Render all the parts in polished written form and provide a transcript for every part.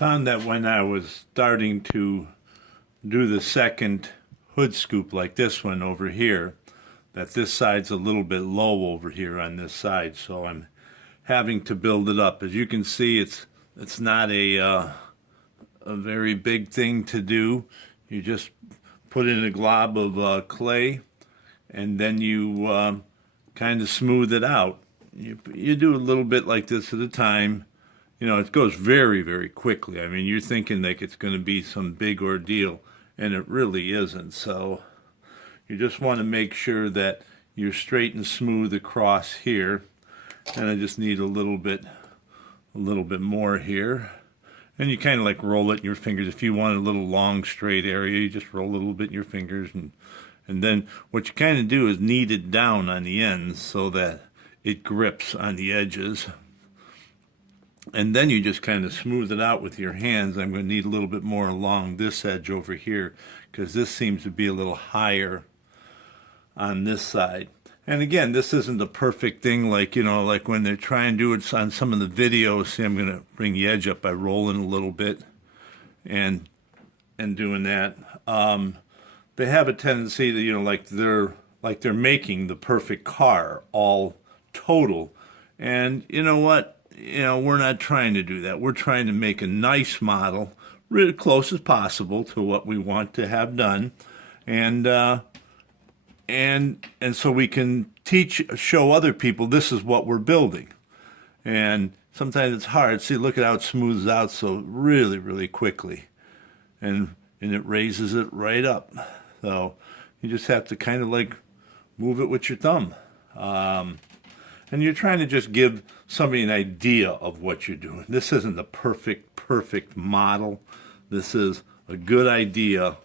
found that when I was starting to do the second hood scoop like this one over here, that this side's a little bit low over here on this side, so I'm having to build it up. As you can see, it's not a very big thing to do. You just put in a glob of clay, and then you kind of smooth it out. You do a little bit like this at a time. You know, it goes very, very quickly. I mean, you're thinking like it's going to be some big ordeal, and it really isn't. So you just want to make sure that you're straight and smooth across here. And I just need a little bit more here. And you kind of like roll it in your fingers. If you want a little long, straight area, you just roll a little bit in your fingers. And then what you kind of do is knead it down on the ends so that it grips on the edges. And then you just kind of smooth it out with your hands. I'm going to need a little bit more along this edge over here because this seems to be a little higher on this side. And again, this isn't a perfect thing like, you know, like when they're trying to do it on some of the videos. See, I'm going to bring the edge up by rolling a little bit and doing that. They have a tendency to, you know, like they're making the perfect car, all total. And you know what? You know, we're not trying to do that. We're trying to make a nice model, really close as possible to what we want to have done, and so we can show other people this is what we're building. And sometimes it's hard. See, look at how it smooths out so really, really quickly, and it raises it right up. So you just have to kind of like move it with your thumb. And you're trying to just give somebody an idea of what you're doing. This isn't the perfect model. This is a good idea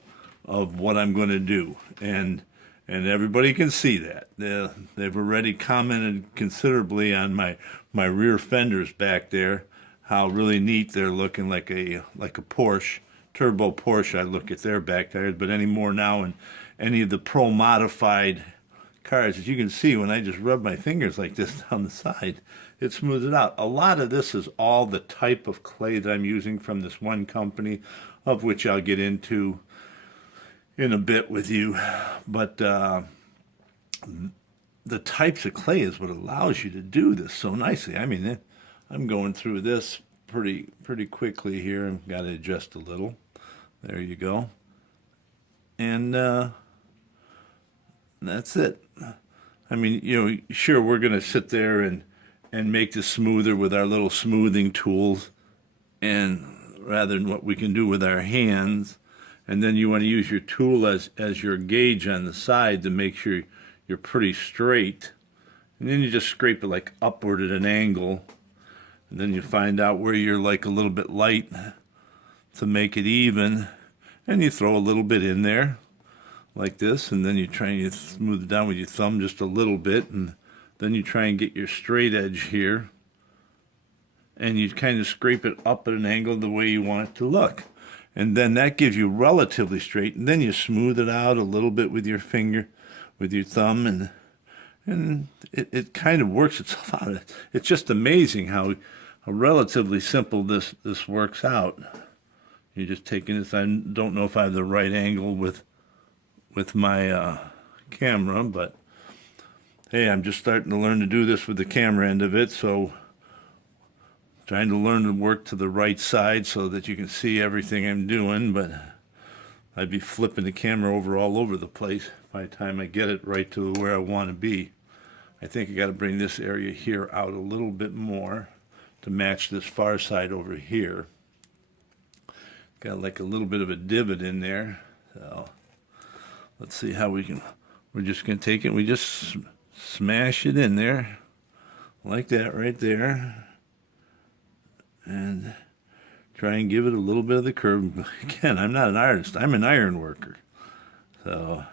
of what I'm going to do. And everybody can see that. They've already commented considerably on my rear fenders back there, how really neat they're looking, like a Porsche, turbo Porsche. I look at their back tires, but any more now in any of the pro modified cars, as you can see, when I just rub my fingers like this down the side, it smooths it out. A lot of this is all the type of clay that I'm using from this one company, of which I'll get into in a bit with you. But the types of clay is what allows you to do this so nicely. I mean, I'm going through this pretty quickly here. I've got to adjust a little. There you go. And that's it. I mean, you know, sure, we're going to sit there and make this smoother with our little smoothing tools, and rather than what we can do with our hands. And then you want to use your tool as your gauge on the side to make sure you're pretty straight. And then you just scrape it like upward at an angle. And then you find out where you're like a little bit light to make it even. And you throw a little bit in there like this, and then you try and smooth it down with your thumb just a little bit, and then you try and get your straight edge here, and you kind of scrape it up at an angle the way you want it to look. And then that gives you relatively straight, and then you smooth it out a little bit with your finger, with your thumb, and it kind of works itself out. It's just amazing how relatively simple this works out. You're just taking this. I don't know if I have the right angle with my camera, but hey, I'm just starting to learn to do this with the camera end of it, so trying to learn to work to the right side so that you can see everything I'm doing, but I'd be flipping the camera over all over the place by the time I get it right to where I want to be. I think I got to bring this area here out a little bit more to match this far side over here. Got like a little bit of a divot in there, so let's see how we can. We're just going to take it, we just smash it in there like that right there, and try and give it a little bit of the curve. Again, I'm not an artist, I'm an iron worker. So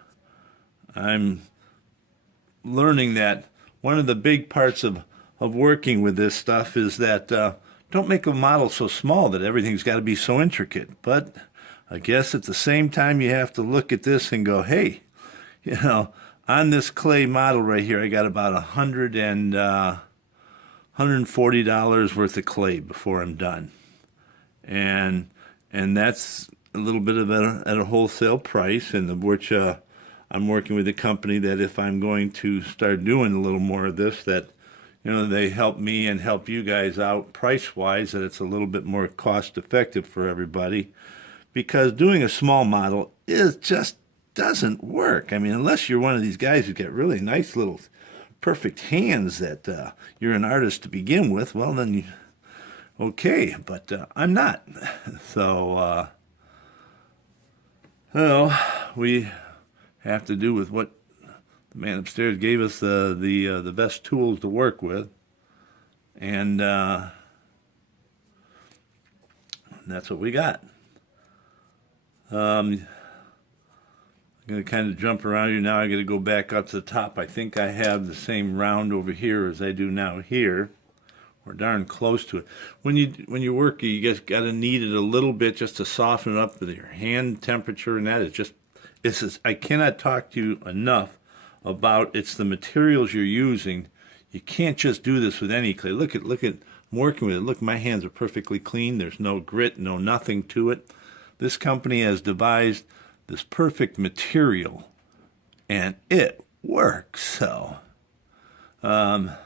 I'm learning that one of the big parts of working with this stuff is that don't make a model so small that everything's got to be so intricate. But I guess at the same time you have to look at this and go, hey, you know, on this clay model right here, I got about $140 worth of clay before I'm done. and that's a little bit of at a wholesale price, and which I'm working with a company that if I'm going to start doing a little more of this, that they help me and help you guys out price-wise, that it's a little bit more cost-effective for everybody, because doing a small model just doesn't work. I mean, unless you're one of these guys who get really nice little perfect hands that you're an artist to begin with, well, then okay, but I'm not. So, we have to do with what the man upstairs gave us the best tools to work with, and that's what we got. I'm going to kind of jump around here now. I got to go back up to the top. I think I have the same round over here as I do now here. We're darn close to it. When you work, you just got to knead it a little bit just to soften it up with your hand temperature, and that is just, I cannot talk to you enough about it's the materials you're using. You can't just do this with any clay. Look at I'm working with it. Look, my hands are perfectly clean. There's no grit, no nothing to it. This company has devised this perfect material, and it works. So that's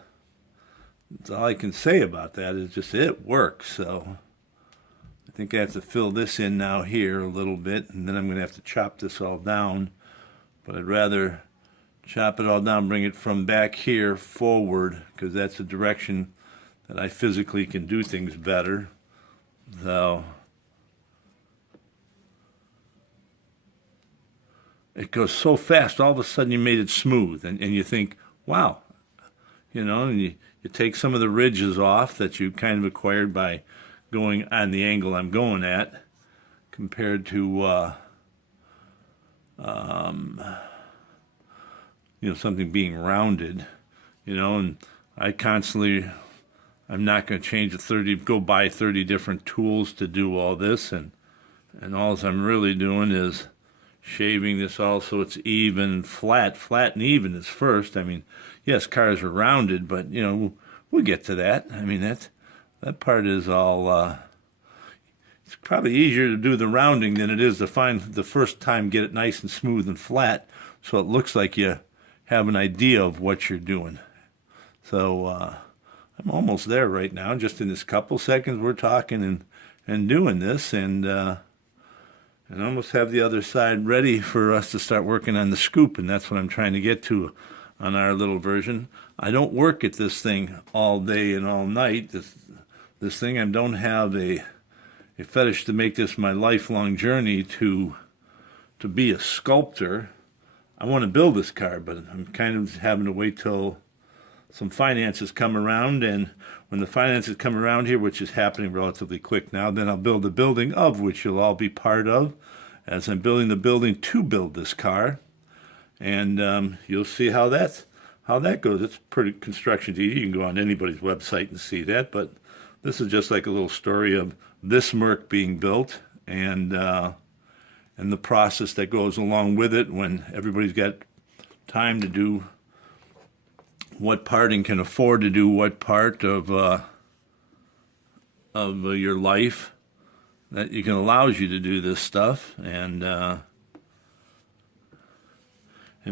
all I can say about that, is just it works. So I think I have to fill this in now here a little bit, and then I'm going to have to chop this all down. But I'd rather chop it all down, bring it from back here forward, because that's the direction that I physically can do things better. So it goes so fast, all of a sudden you made it smooth, and you think, wow, and you take some of the ridges off that you kind of acquired by going on the angle I'm going at, compared to something being rounded, and I'm not going to change go buy 30 different tools to do all this, and all I'm really doing is shaving this all so it's even, flat and even is first. I mean, yes, cars are rounded, but we'll get to that. I mean, that part is all. It's probably easier to do the rounding than it is to find the first time get it nice and smooth and flat, so it looks like you have an idea of what you're doing. So I'm almost there right now. Just in this couple seconds, we're talking and doing this, and almost have the other side ready for us to start working on the scoop, and that's what I'm trying to get to on our little version. I don't work at this thing all day and all night. This thing, I don't have a fetish to make this my lifelong journey to be a sculptor. I want to build this car, but I'm kind of having to wait till some finances come around, and when the finances come around here, which is happening relatively quick now, then I'll build the building, of which you'll all be part of, as I'm building the building to build this car, and you'll see how that goes. It's pretty construction easy. You can go on anybody's website and see that, but this is just like a little story of this Merc being built, and the process that goes along with it when everybody's got time to do what part and can afford to do what part of your life, that you can allows you to do this stuff, and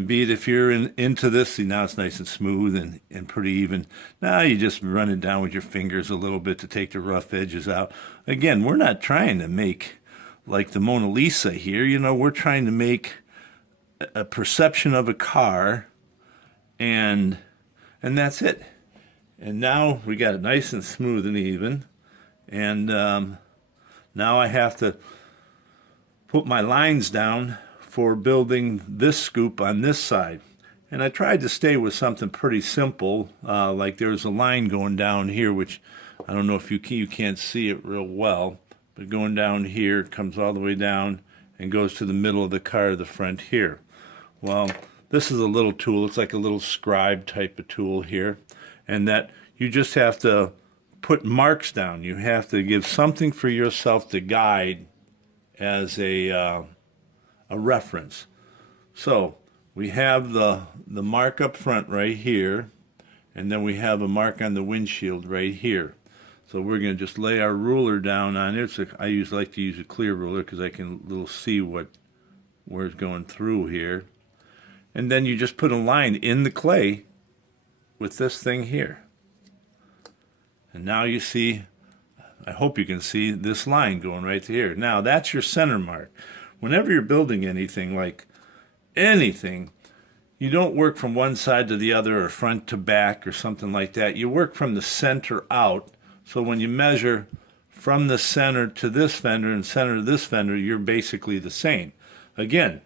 be it if you're into this. See, now it's nice and smooth and pretty even. Now you just run it down with your fingers a little bit to take the rough edges out. Again, we're not trying to make like the Mona Lisa here. We're trying to make a perception of a car, and that's it. And now we got it nice and smooth and even. And now I have to put my lines down for building this scoop on this side. And I tried to stay with something pretty simple, like there's a line going down here, which I don't know if you can't see it real well, but going down here, comes all the way down and goes to the middle of the car, the front here. Well, this is a little tool. It's like a little scribe type of tool here, and that you just have to put marks down. You have to give something for yourself to guide as a reference. So we have the mark up front right here, and then we have a mark on the windshield right here. So we're going to just lay our ruler down on it. So I like to use a clear ruler because I can see where it's going through here. And then you just put a line in the clay with this thing here. And now you see, I hope you can see this line going right to here. Now that's your center mark. Whenever you're building anything, like anything, you don't work from one side to the other or front to back or something like that. You work from the center out. So when you measure from the center to this fender and center to this fender, you're basically the same. Again,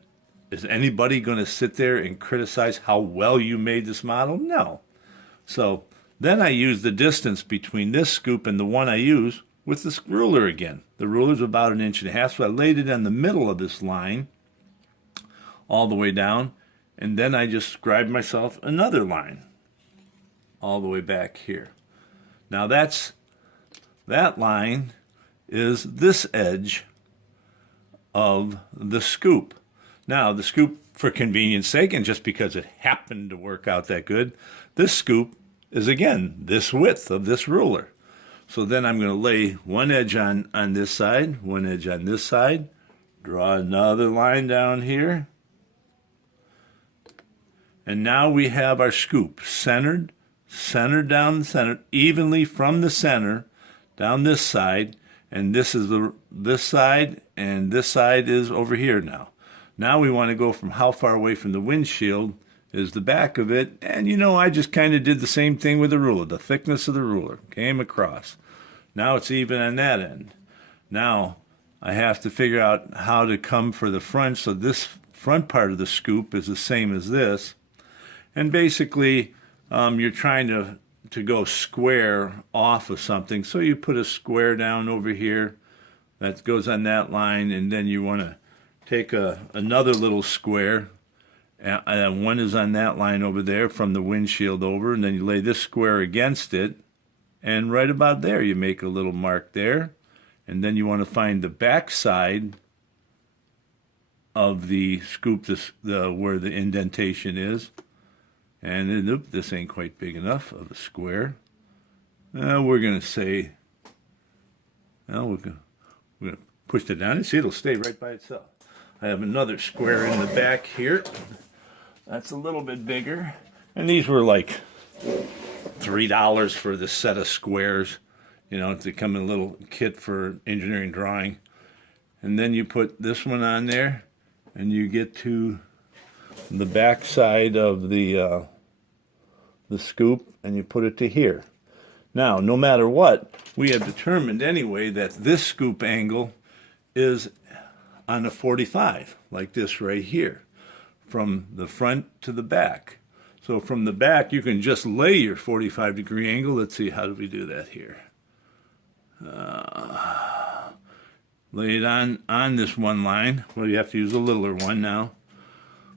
is anybody going to sit there and criticize how well you made this model? No. So then I use the distance between this scoop and the one I use with this ruler again. The ruler's about 1.5 inches, so I laid it in the middle of this line all the way down, and then I just scribed myself another line all the way back here. Now that line is this edge of the scoop. Now the scoop, for convenience sake, and just because it happened to work out that good, this scoop is again this width of this ruler. So then I'm going to lay one edge on this side, one edge on this side, draw another line down here, and now we have our scoop centered down the center, evenly from the center down this side, and this is this side, and this side is over here now. Now we want to go from how far away from the windshield is the back of it, and I just kind of did the same thing with the ruler. The thickness of the ruler came across. Now it's even on that end. Now I have to figure out how to come for the front, so this front part of the scoop is the same as this. And basically, you're trying to go square off of something, so you put a square down over here that goes on that line, and then you want to take another little square, and one is on that line over there from the windshield over, and then you lay this square against it, and right about there you make a little mark there, and then you want to find the back side of the scoop, where the indentation is, and then, oop, this ain't quite big enough of a square. We're going to say, we're going to push it down and see it'll stay right by itself. I have another square in the back here. That's a little bit bigger. And these were like $3 for the set of squares. They come in a little kit for engineering drawing. And then you put this one on there, and you get to the back side of the scoop, and you put it to here. Now, no matter what, we have determined anyway that this scoop angle is on a 45, like this right here, from the front to the back. So from the back, you can just lay your 45-degree angle. Let's see, how do we do that here? Lay it on this one line. Well, you have to use a littler one now.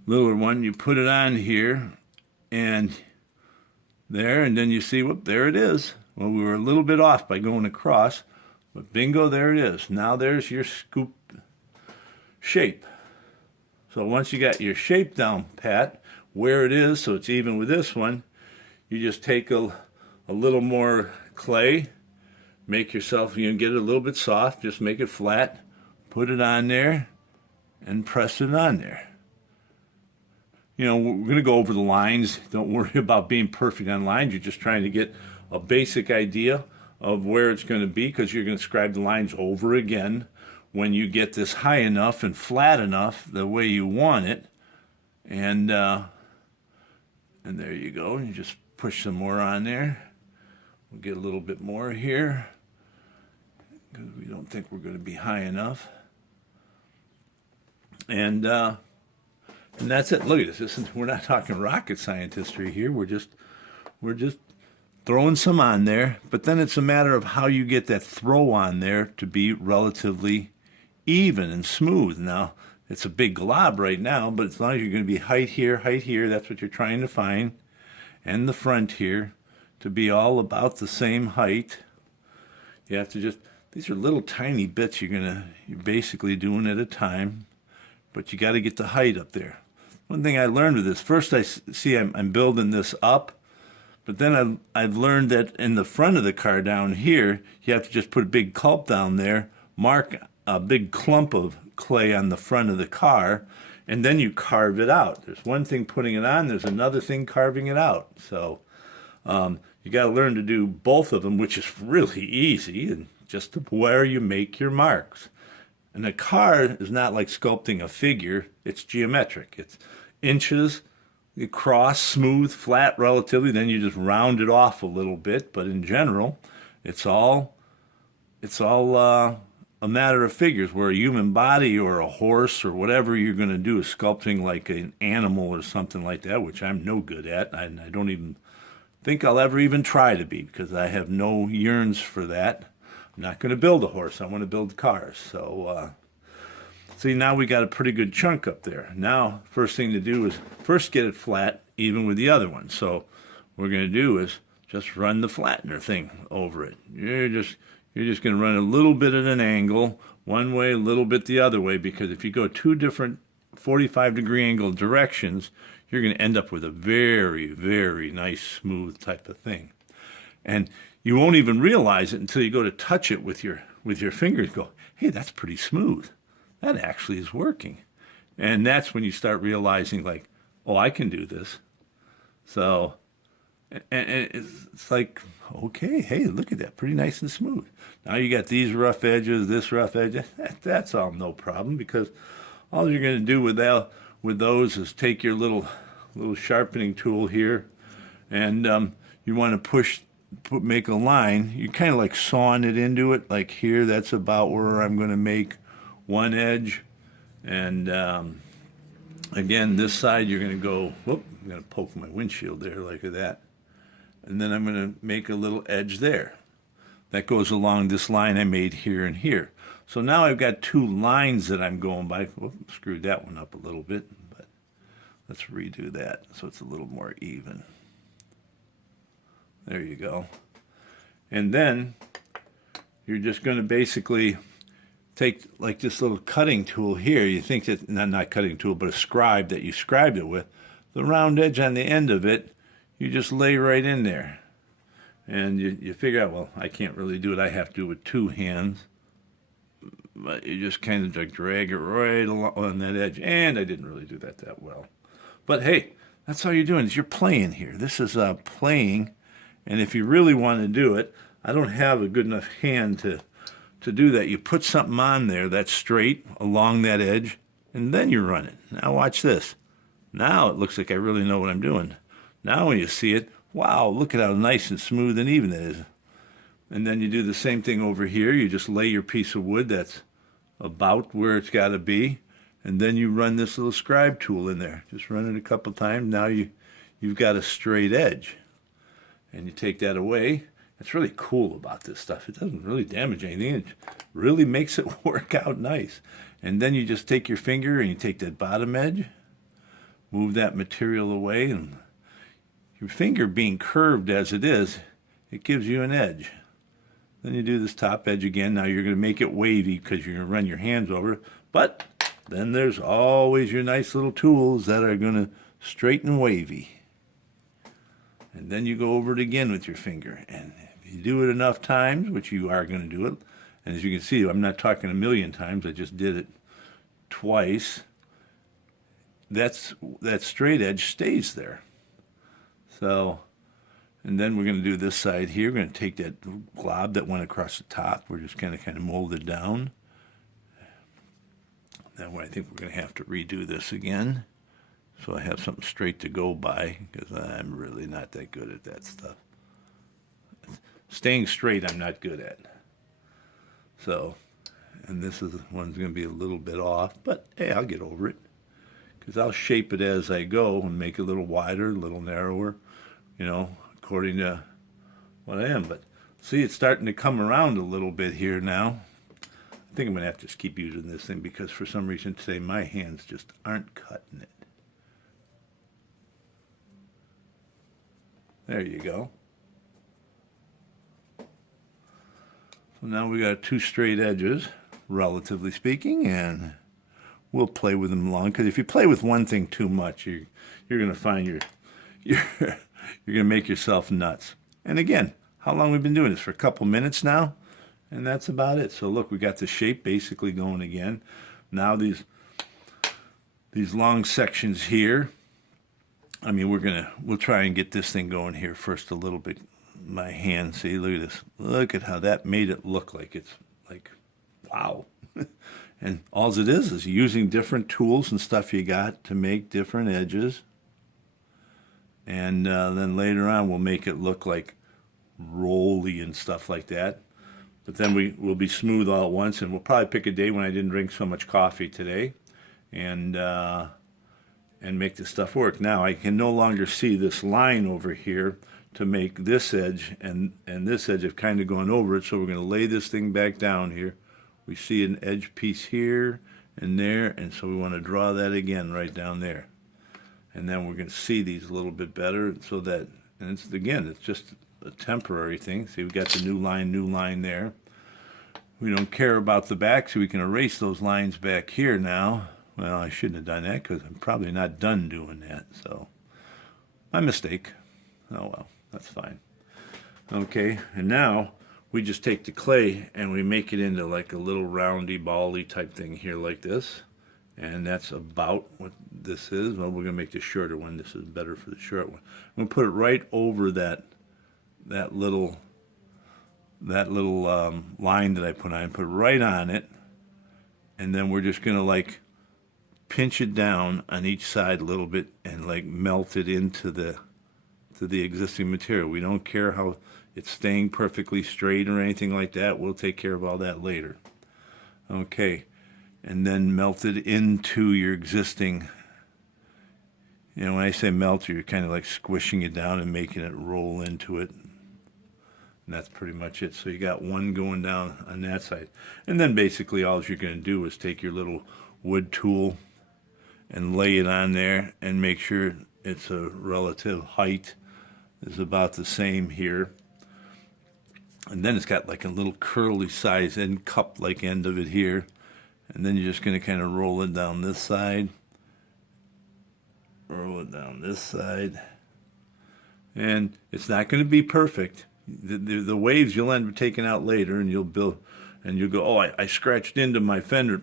Littler one, you put it on here, and there, and then you see, whoop, there it is. Well, we were a little bit off by going across, but bingo, there it is. Now there's your scoop shape. So once you got your shape down pat, where it is, so it's even with this one, you just take a little more clay, make yourself, get it a little bit soft, just make it flat, put it on there, and press it on there. We're going to go over the lines. Don't worry about being perfect on lines. You're just trying to get a basic idea of where it's going to be, because you're going to scribe the lines over again when you get this high enough and flat enough the way you want it. And there you go. You just push some more on there. We'll get a little bit more here, because we don't think we're going to be high enough. And that's it. Look at this. We're not talking rocket scientistry here. We're just throwing some on there. But then it's a matter of how you get that throw on there to be relatively even and smooth. Now, it's a big glob right now, but as long as you're going to be height here, that's what you're trying to find, and the front here to be all about the same height. You have to these are little tiny bits you're basically doing at a time, but you got to get the height up there. One thing I learned with this, first I see I'm building this up, But then I've learned that in the front of the car down here, you have to just put a big culp down there, mark a big clump of clay on the front of the car, and then you carve it out. There's one thing putting it on, there's another thing carving it out. So you got to learn to do both of them, which is really easy, and just where you make your marks. And a car is not like sculpting a figure, it's geometric. It's inches, you cross, smooth, flat relatively, then you just round it off a little bit, but in general, it's all a matter of figures, where a human body or a horse or whatever you're going to do is sculpting like an animal or something like that, which I'm no good at. I don't even think I'll ever even try to be, because I have no yearns for that. I'm not going to build a horse. I want to build cars. So, see, now we got a pretty good chunk up there. Now, first thing to do is first get it flat, even with the other one. So, what we're going to do is just run the flattener thing over it. You're just going to run a little bit at an angle, one way, a little bit the other way, because if you go two different 45-degree angle directions, you're going to end up with a very, very nice, smooth type of thing. And you won't even realize it until you go to touch it with your fingers. Go, hey, that's pretty smooth. That actually is working. And that's when you start realizing, like, oh, I can do this. So, and it's like, okay, hey, look at that, pretty nice and smooth. Now you got these rough edges, this rough edge. That's all no problem, because all you're going to do with those is take your little sharpening tool here, and you want to make a line. You kind of like sawing it into it, like here. That's about where I'm going to make one edge, and again, this side you're going to go. Whoop! I'm going to poke my windshield there, like that, and then I'm going to make a little edge there. That goes along this line I made here and here. So now I've got two lines that I'm going by. Whoop, screwed that one up a little bit, but let's redo that so it's a little more even. There you go. And then you're just going to basically take like this little cutting tool here. You think that, not cutting tool, but a scribe that you scribed it with. The round edge on the end of it, you just lay right in there. And you figure out, well, I can't really do it. I have to do it with two hands. But you just kind of like drag it right along on that edge. And I didn't really do that well. But hey, that's all you're doing is you're playing here. This is playing. And if you really want to do it, I don't have a good enough hand to do that. You put something on there that's straight along that edge, and then you run it. Now watch this. Now it looks like I really know what I'm doing. Now when you see it, wow, look at how nice and smooth and even it is. And then you do the same thing over here. You just lay your piece of wood that's about where it's got to be, and then you run this little scribe tool in there. Just run it a couple times. Now you've got a straight edge. And you take that away. It's really cool about this stuff. It doesn't really damage anything. It really makes it work out nice. And then you just take your finger and you take that bottom edge, move that material away, and your finger being curved as it is, it gives you an edge. Then you do this top edge again. Now you're going to make it wavy because you're going to run your hands over it. But then there's always your nice little tools that are going to straighten wavy. And then you go over it again with your finger. And if you do it enough times, which you are going to do it, and as you can see, I'm not talking a million times, I just did it twice, that straight edge stays there. So, and then we're going to do this side here. We're going to take that glob that went across the top. We're just kind of mold it down. That way I think we're going to have to redo this again. So I have something straight to go by, because I'm really not that good at that stuff. Staying straight I'm not good at. So, and this one's going to be a little bit off, but hey, I'll get over it. Because I'll shape it as I go and make it a little wider, a little narrower, according to what I am. But see, it's starting to come around a little bit here now. I think I'm going to have to just keep using this thing, because for some reason today my hands just aren't cutting it. There you go. So now we got two straight edges, relatively speaking, and we'll play with them along. Because if you play with one thing too much, you're going to find you're going to make yourself nuts. And again, how long we've been doing this? For a couple minutes now, and that's about it. So look, we got the shape basically going again. Now these long sections here, I mean, we'll try and get this thing going here first a little bit. My hand, see, look at this. Look at how that made it look like it's like, wow. And all it is using different tools and stuff you got to make different edges. And then later on, we'll make it look like rolly and stuff like that. But then we'll be smooth all at once, and we'll probably pick a day when I didn't drink so much coffee today, and make this stuff work. Now I can no longer see this line over here to make this edge and this edge have kind of gone over it, so we're going to lay this thing back down here. We see an edge piece here and there, and so we want to draw that again right down there. And then we're going to see these a little bit better, so that, and it's just a temporary thing. See, we got the new line there. We don't care about the back, so we can erase those lines back here now. Well, I shouldn't have done that because I'm probably not done doing that. So, my mistake. Oh well, that's fine. Okay, and now we just take the clay and we make it into like a little roundy, bally type thing here like this. And that's about what this is. Well, we're going to make the shorter one. This is better for the short one. I'm going to put it right over that little line that I put on. Put it right on it. And then we're just going to like pinch it down on each side a little bit and like melt it into the existing material. We don't care how it's staying perfectly straight or anything like that. We'll take care of all that later. Okay. And then melt it into your existing, you know, when I say melt, you're kind of like squishing it down and making it roll into it. And that's pretty much it. So you got one going down on that side. And then basically all you're going to do is take your little wood tool and lay it on there and make sure it's a relative height is about the same here. And then it's got like a little curly size and cup like end of it here. And then you're just going to kind of roll it down this side. Roll it down this side. And it's not going to be perfect. The waves you'll end up taking out later, and you'll go, oh, I scratched into my fender.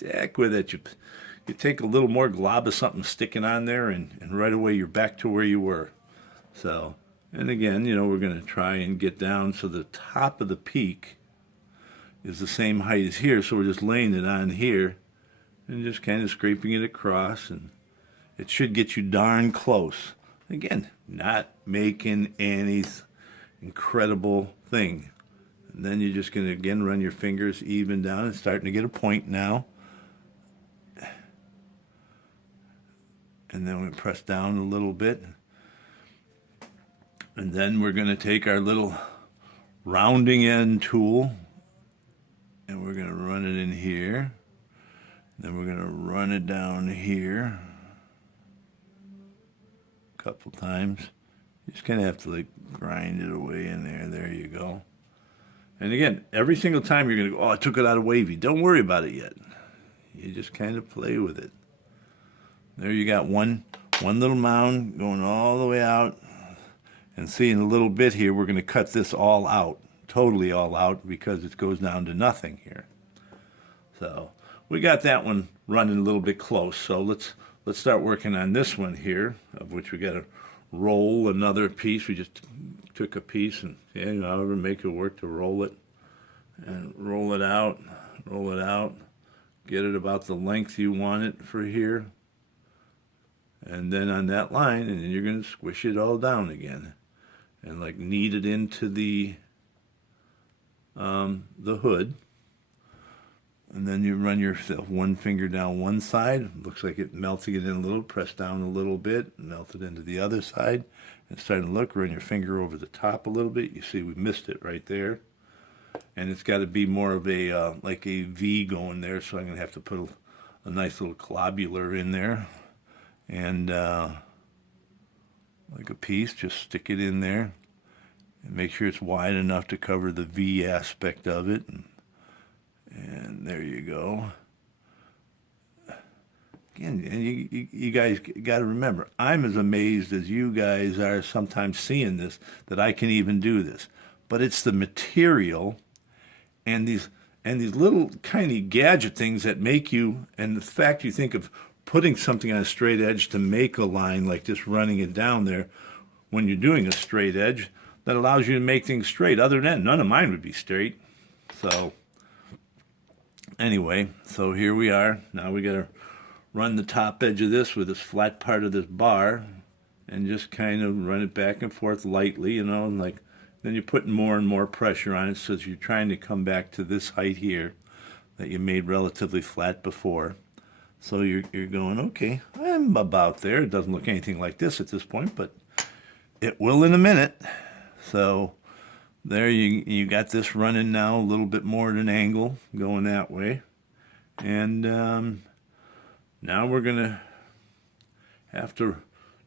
Heck with it. You take a little more glob of something sticking on there, and right away you're back to where you were. So, and again, you know, we're going to try and get down so the top of the peak is the same height as here, so we're just laying it on here and just kind of scraping it across, and it should get you darn close. Again, not making any incredible thing. And then you're just going to, again, run your fingers even down. It's starting to get a point now. And then we press down a little bit. And then we're going to take our little rounding end tool, and we're going to run it in here. Then we're going to run it down here a couple times. You just kind of have to like grind it away in there. There you go. And again, every single time you're going to go, oh, I took it out of wavy. Don't worry about it yet. You just kind of play with it. There you got one little mound going all the way out. And see, in a little bit here, we're going to cut this all out. Totally all out, because it goes down to nothing here. So we got that one running a little bit close. So let's start working on this one here, of which we got to roll another piece. We just took a piece and, yeah, however, make it work to roll it. And roll it out, get it about the length you want it for here. And then on that line, and then you're going to squish it all down again. And like knead it into the hood. And then you run yourself one finger down one side. Looks like it melting it in a little. Press down a little bit. Melt it into the other side. And starting to look. Run your finger over the top a little bit. You see we missed it right there. And it's got to be more of a like a V going there. So I'm going to have to put a nice little globular in there. And like a piece. Just stick it in there. And make sure it's wide enough to cover the V aspect of it. And there you go. again, and you guys got to remember, I'm as amazed as you guys are sometimes seeing this, that I can even do this. But it's the material and these little tiny gadget things that make you, and the fact you think of putting something on a straight edge to make a line like this, running it down there when you're doing a straight edge, that allows you to make things straight. Other than that, none of mine would be straight. So anyway, so here we are. Now we got to run the top edge of this with this flat part of this bar and just kind of run it back and forth lightly, you know, and like then you're putting more and more pressure on it, so you're trying to come back to this height here that you made relatively flat before. So you're going, okay, I'm about there. It doesn't look anything like this at this point, but it will in a minute. So there you got this running now a little bit more at an angle going that way. And now we're going to have to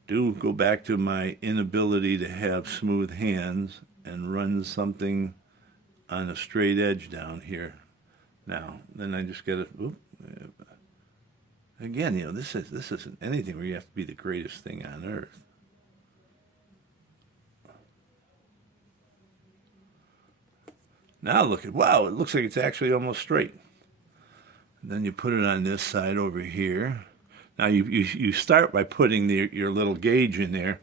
go back to my inability to have smooth hands and run something on a straight edge down here. Now, then I just got to, again, you know, this isn't anything where you have to be the greatest thing on earth. Now look at, wow, it looks like it's actually almost straight. And then you put it on this side over here. Now you start by putting your little gauge in there,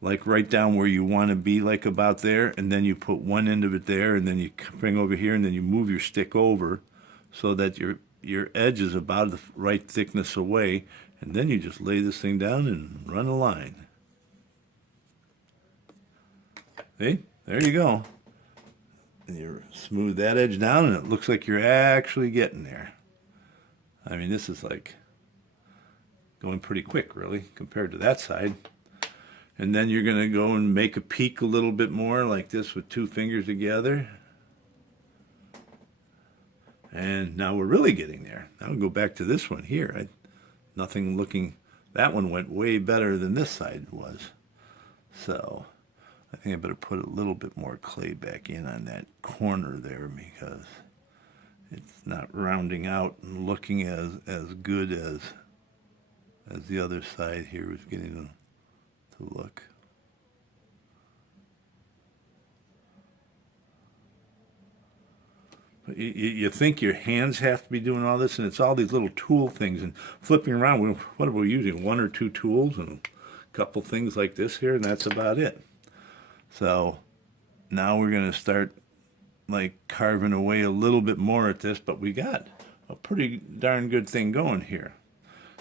like right down where you want to be, like about there, and then you put one end of it there, and then you bring over here, and then you move your stick over so that your edge is about the right thickness away, and then you just lay this thing down and run a line. See? There you go. And you smooth that edge down, and it looks like you're actually getting there. I mean, this is like going pretty quick, really, compared to that side. And then you're going to go and make a peak a little bit more like this with two fingers together. And now we're really getting there. Now we'll go back to this one here. Nothing looking, that one went way better than this side was. So I think I better put a little bit more clay back in on that corner there because it's not rounding out and looking as good as the other side here was getting to look. You think your hands have to be doing all this, and it's all these little tool things and flipping around. What are we using? One or two tools and a couple things like this here, and that's about it. So now we're going to start like carving away a little bit more at this, but we got a pretty darn good thing going here.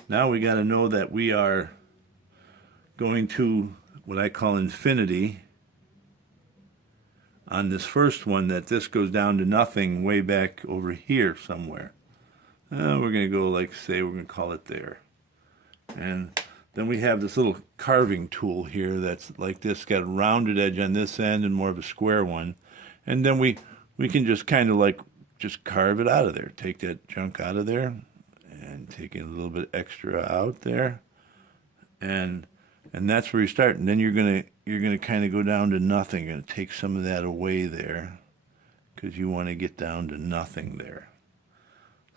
Now we got to know that we are going to what I call infinity on this first one, that this goes down to nothing way back over here somewhere. We're going to go like, say, we're going to call it there. And then we have this little carving tool here that's like this, got a rounded edge on this end and more of a square one. And then we can just kind of like just carve it out of there. Take that junk out of there and take a little bit extra out there. And that's where you start. And then you're gonna kind of go down to nothing. You're gonna take some of that away there because you want to get down to nothing there.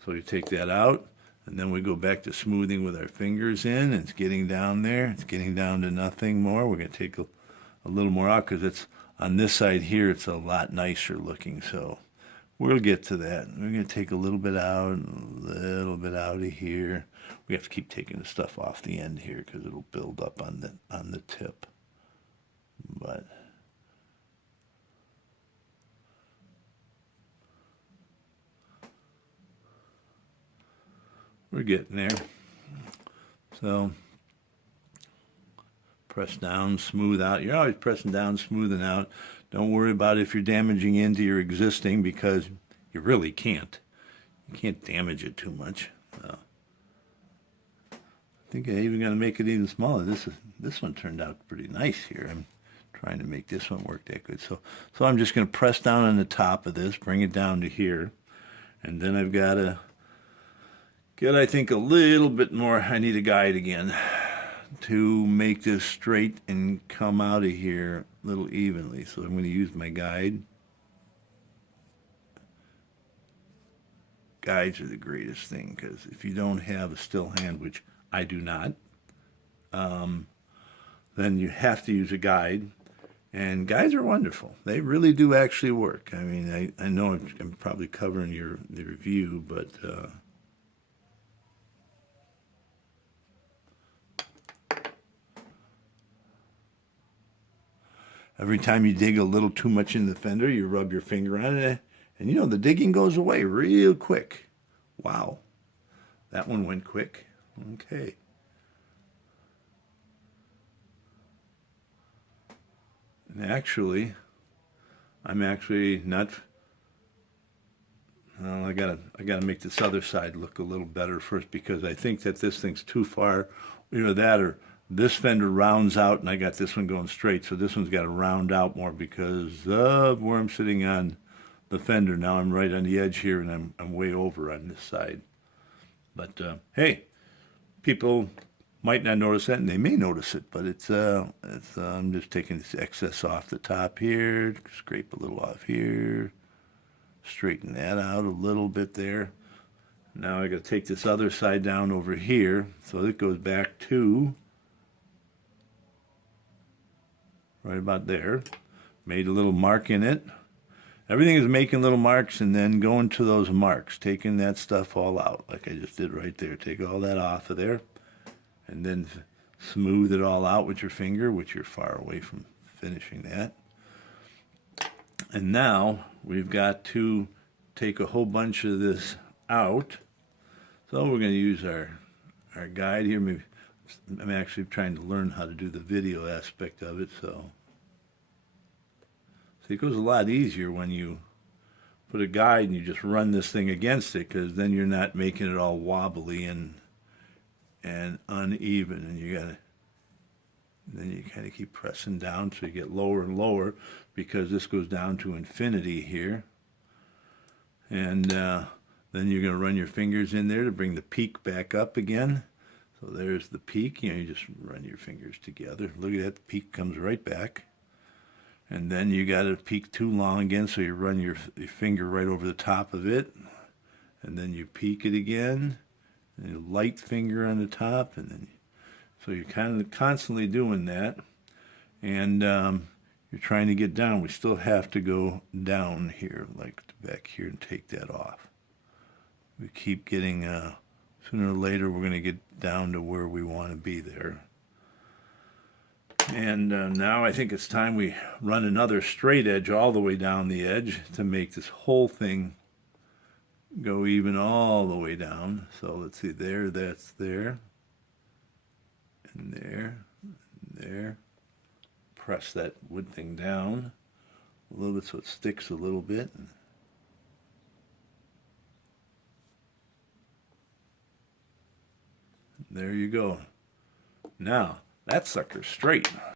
So you take that out, and then we go back to smoothing with our fingers in. And it's getting down there. It's getting down to nothing more. We're gonna take a little more out because it's on this side here. It's a lot nicer looking. So we'll get to that. We're gonna take a little bit out and a little bit out of here. We have to keep taking the stuff off the end here because it'll build up on the tip. But we're getting there. So press down, smooth out. You're always pressing down, smoothing out. Don't worry about if you're damaging into your existing because you really can't. You can't damage it too much. So I think I even got to make it even smaller. This one turned out pretty nice here. I'm trying to make this one work that good. So I'm just going to press down on the top of this, bring it down to here, and then I've got to get, I think, a little bit more. I need a guide again to make this straight and come out of here a little evenly. So I'm going to use my guide. Guides are the greatest thing because if you don't have a still hand, which I do not, then you have to use a guide. And guides are wonderful. They really do actually work. I mean, I know I'm probably covering the review, but every time you dig a little too much in the fender, you rub your finger on it, and you know, the digging goes away real quick. Wow. That one went quick. Okay. And actually, I'm actually not. Well, I gotta make this other side look a little better first, because I think that this thing's too far. Either that or this fender rounds out, and I got this one going straight. So this one's got to round out more because of where I'm sitting on the fender. Now I'm right on the edge here, and I'm way over on this side. But hey, people might not notice that, and they may notice it, but it's I'm just taking this excess off the top here, scrape a little off here, straighten that out a little bit there. Now I got to take this other side down over here, so it goes back to right about there. Made a little mark in it. Everything is making little marks and then going to those marks, taking that stuff all out, like I just did right there. Take all that off of there, and then smooth it all out with your finger, which you're far away from finishing that. And now we've got to take a whole bunch of this out. So we're going to use our guide here. Maybe I'm actually trying to learn how to do the video aspect of it. So it goes a lot easier when you put a guide and you just run this thing against it, because then you're not making it all wobbly and uneven, and then you kind of keep pressing down so you get lower and lower, because this goes down to infinity here. And then you're going to run your fingers in there to bring the peak back up again. So there's the peak. You just run your fingers together. Look at that, the peak comes right back. And then you got to peak too long again, so you run your finger right over the top of it, and then you peak it again, and you light finger on the top, and then so you're kind of constantly doing that, and you're trying to get down. We still have to go down here, like back here, and take that off. We keep getting, sooner or later, we're going to get down to where we want to be there. And now I think it's time we run another straight edge all the way down the edge to make this whole thing go even all the way down. So let's see, that's there, and there, and there. Press that wood thing down a little bit so it sticks a little bit. There you go. Now, that sucker's straight.